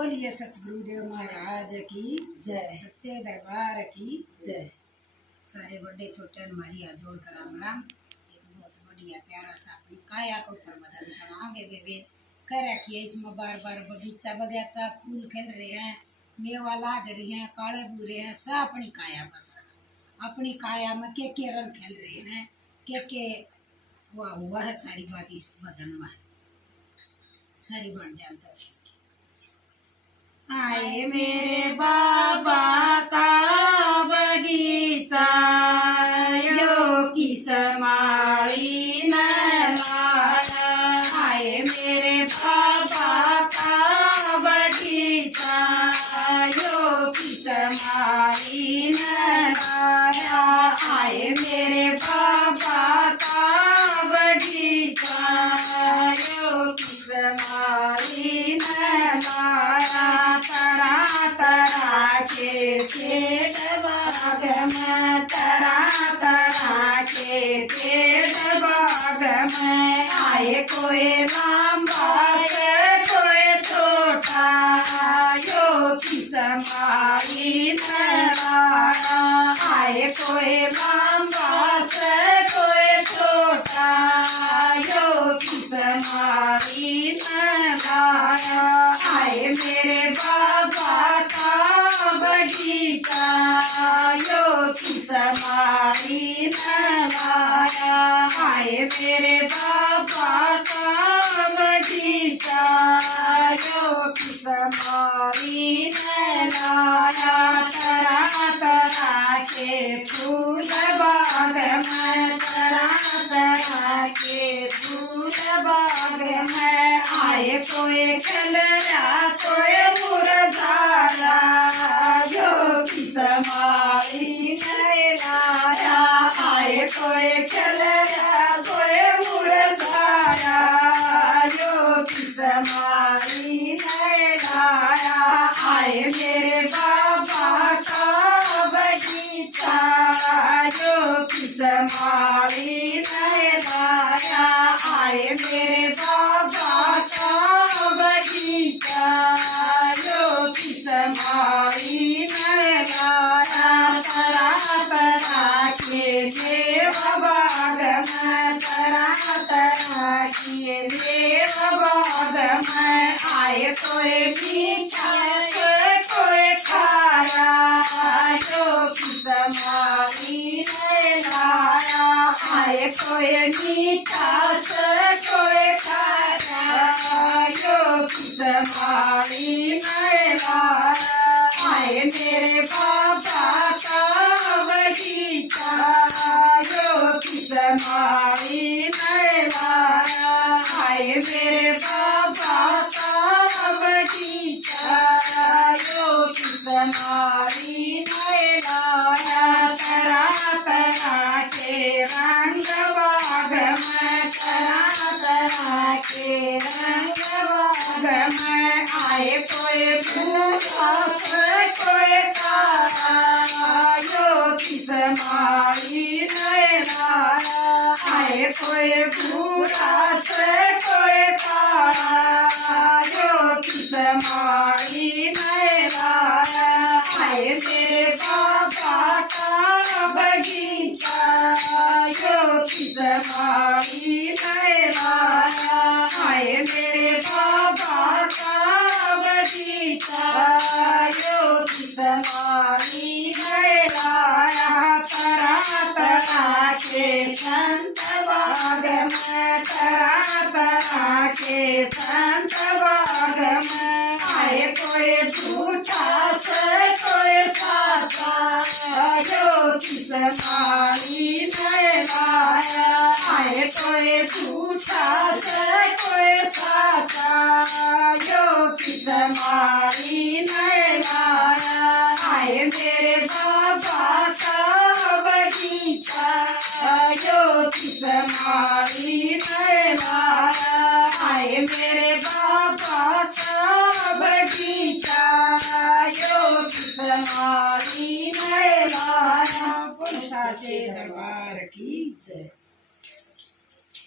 बोलिए सतगुरुदेव महाराज की जय, सच्चे दरबार की जय। सारे बड़े छोटे हमारी हाथ जोड़ कर राम राम। एक बहुत बढ़िया प्यारा सा अपनी काया को प्रवचन सुनाओगे वे कर रखिए। इसमें बार बार बगीचा बगीचा फूल खिल रहे हैं, मेवा लाग रही हैं, काले बूरे हैं, सब अपनी काया पसंद। अपनी काया में के रंग खिल रहे हैं, के हुआ है। सारी बात इस भजन में सारी बन जाए तो आए मेरे बाबा का बगीचा यो की समाड़ी न लाया। आए मेरे बाबा का बगीचा यो की समाड़ी न लाया। आए मेरे बाबा का बगीचा यो की समाड़ी न लाया। तरह तरह के पेड़ बाग में, तरह तरह के पेड़ बाग में, आए कोई लंबा से कोई छोटा यो की समाड़ी में लाया। आए कोई लंबा से कोई छोटा यो की समाड़ी में लाया। आए मेरे बाबा का बगीचा यो की समाड़ी न लाया। आए मेरे बाबा का बगीचा यो की समाड़ी न लाया। तरह तरह के फूल बाग में, तरह तरह के फूल बाग में, आए कोई कलरा कोई मुरझाया यो की समाड़ी न लाया। आए कोई कलरा कोई मुरझाया यो की समाड़ी न लाया। आए मेरे बाबा का बगीचा यो की समाड़ी न लाया। आए मेरे बाबा का बगीचा यो की समाड़ी न लाया। तरह तरह के मेवा बाग में, तरह तरह के मेवा बाग में, आए कोई मीठा कोई खाया यो की समाड़ी न लाया। आए कोई मीठा कोई खाया यो की समाड़ी न लाया। आए मेरे बाबा का बगीचा यो की समाड़ी न लाया। आए मेरे बाबा का बगीचा यो की समाड़ी न लाया। तरह तरह के रंग बाग में, तरह तरह के रंग बाग में, आए कोई भूखा कोई काला यो की समाड़ी न लाया। आए कोई भूखा कोई काला यो की समाड़ी न लाया। आए मेरे बाबा का बगीचा यो की समाड़ी न लाया। आए मेरे बाबा का बगीचा यो की समाड़ी न लाया। तरह तरह के संत बाग में, तरह तरह के संत बाग में, आए कोई झूठा से कोई साचा यो की समाड़ी न लाया। आए कोई झूठा से कोई साचा यो की समाड़ी न लाया। आए मेरे बाबा का बगीचा यो की समाड़ी न लाया। आए मेरे बाबा का बगीचा यो की समाड़ी न लाया। सच्चे दरबार की जय।